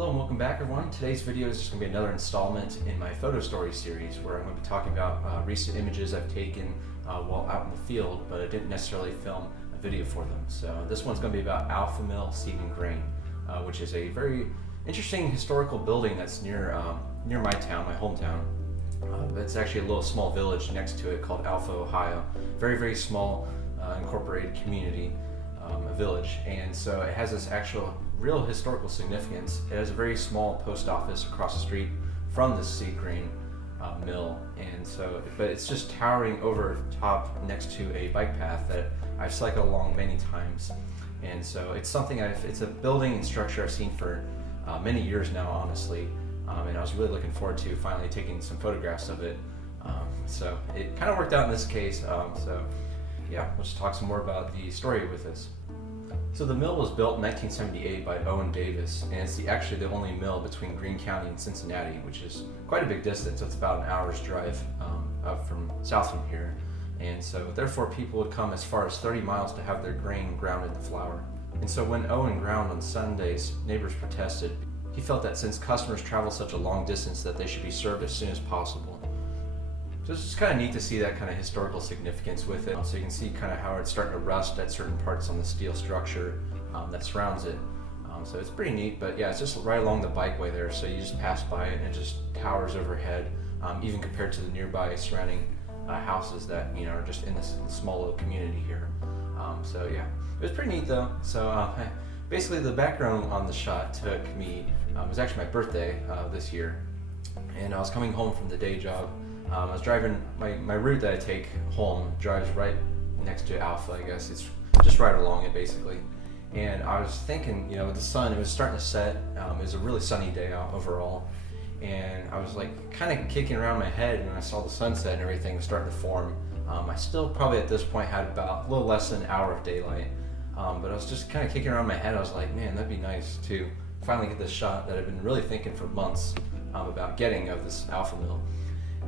Hello and welcome back, everyone. Today's video is just going to be another installment in my photo story series where I'm going to be talking about recent images I've taken while out in the field, but I didn't necessarily film a video for them. So this one's going to be about Alpha Mill Seed and Grain, which is a very interesting historical building that's near my town, my hometown. It's actually a little small village next to it called Alpha, Ohio. Very, very small incorporated community, a village, and so it has this actual real historical significance. It has a very small post office across the street from the seed grain mill, and so, but it's just towering over top next to a bike path that I've cycled along many times, and so it's something it's a building and structure I've seen for many years now, honestly, and I was really looking forward to finally taking some photographs of it. So it kind of worked out in this case. So yeah, let's talk some more about the story with this. So the mill was built in 1978 by Owen Davis, and it's actually the only mill between Greene County and Cincinnati, which is quite a big distance. It's about an hour's drive up from south from here, and so therefore people would come as far as 30 miles to have their grain ground into flour. And so when Owen ground on Sundays, neighbors protested. He felt that since customers travel such a long distance that they should be served as soon as possible. So it's just kind of neat to see that kind of historical significance with it. So you can see kind of how it's starting to rust at certain parts on the steel structure that surrounds it. So it's pretty neat, but yeah, it's just right along the bikeway there. So you just pass by it and it just towers overhead, even compared to the nearby surrounding houses that are just in this small little community here. So yeah, it was pretty neat though. So basically the background on the shot took me, it was actually my birthday this year, and I was coming home from the day job. I was driving, my route that I take home drives right next to Alpha, I guess. It's just right along it, basically. And I was thinking, with the sun, it was starting to set. It was a really sunny day out overall. And I was like kind of kicking around my head when I saw the sunset and everything was starting to form. I still probably at this point had about a little less than an hour of daylight. But I was just kind of kicking around my head. I was like, man, that'd be nice to finally get this shot that I've been really thinking for months about getting of this Alpha Mill.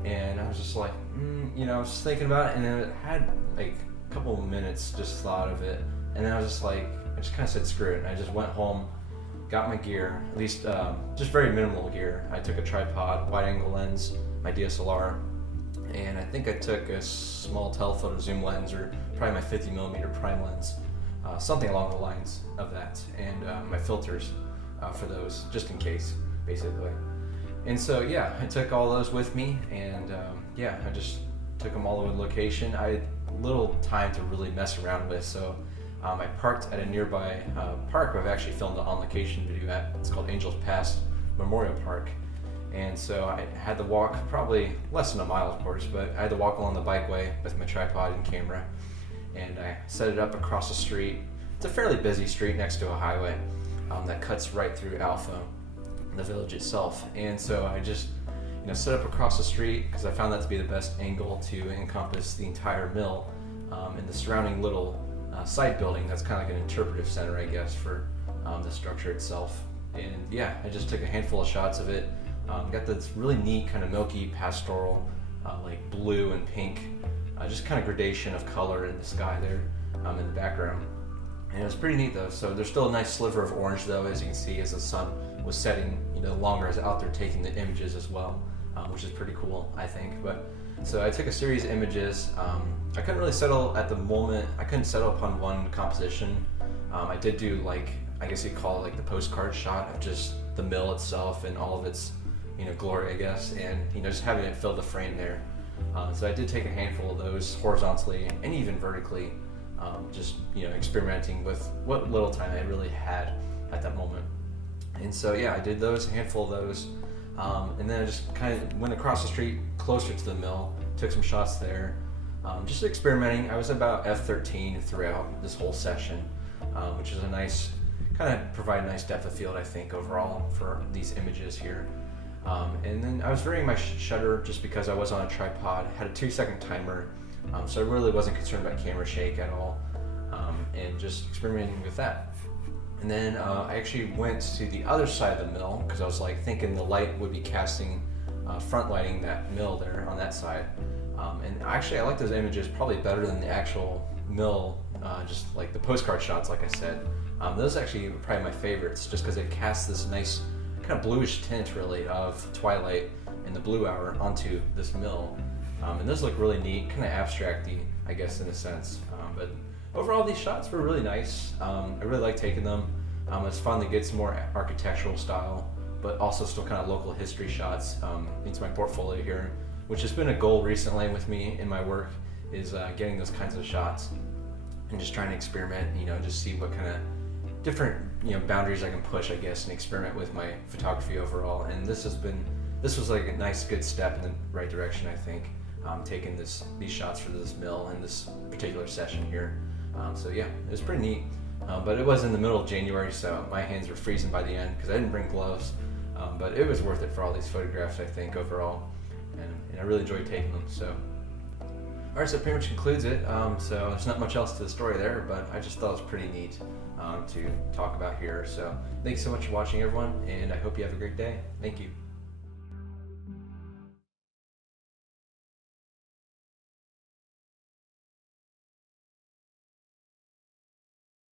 And I was just like, I was just thinking about it, and then it had like a couple of minutes just thought of it, and then I was just like, I just kind of said screw it, and I just went home, got my gear, at least just very minimal gear. I took a tripod, wide angle lens, my DSLR, and I think I took a small telephoto zoom lens, or probably my 50mm prime lens, something along the lines of that, and my filters for those, just in case, basically. And so yeah, I took all those with me, and I just took them all over the location. I had little time to really mess around with, so I parked at a nearby park where I've actually filmed an on-location video at. It's called Angels Pass Memorial Park. And so I had to walk probably less than a mile, of course, but I had to walk along the bikeway with my tripod and camera, and I set it up across the street. It's a fairly busy street next to a highway that cuts right through Alpha, the village itself. And so I just set up across the street because I found that to be the best angle to encompass the entire mill and the surrounding little side building that's kind of like an interpretive center, I guess, for the structure itself. And yeah, I just took a handful of shots of it. Got this really neat kind of milky pastoral like blue and pink just kind of gradation of color in the sky there in the background, and it was pretty neat though. So there's still a nice sliver of orange though, as you can see, as the sun was setting, the longer I was out there taking the images as well, which is pretty cool, I think. But so I took a series of images. I couldn't really settle at the moment. I couldn't settle upon one composition. I did do, like, I guess you'd call it like the postcard shot of just the mill itself and all of its glory, I guess, and just having it fill the frame there. So I did take a handful of those horizontally and even vertically, just experimenting with what little time I really had at that moment. And so yeah, I did those, a handful of those, and then I just kind of went across the street closer to the mill, took some shots there, just experimenting. I was about f13 throughout this whole session, which is a nice, kind of provide a nice depth of field, I think, overall for these images here. And then I was varying my shutter just because I was on a tripod, had a 2-second timer, so I really wasn't concerned about camera shake at all, and just experimenting with that. And then I actually went to the other side of the mill because I was like thinking the light would be casting, front lighting that mill there on that side. And actually I like those images probably better than the actual mill, just like the postcard shots, like I said. Those actually are probably my favorites just because it casts this nice kind of bluish tint really of twilight and the blue hour onto this mill. And those look really neat, kind of abstracty, I guess, in a sense. But overall, these shots were really nice. I really like taking them. It's fun to get some more architectural style, but also still kind of local history shots into my portfolio here, which has been a goal recently with me in my work, is getting those kinds of shots and just trying to experiment, just see what kind of different, boundaries I can push, I guess, and experiment with my photography overall. And this was like a nice, good step in the right direction, I think. Taking these shots for this mill and this particular session here. So yeah, it was pretty neat. But it was in the middle of January, so my hands were freezing by the end because I didn't bring gloves. But it was worth it for all these photographs, I think, overall. And I really enjoyed taking them. So, all right, so that pretty much concludes it. So there's not much else to the story there, but I just thought it was pretty neat to talk about here. So thanks so much for watching, everyone, and I hope you have a great day. Thank you.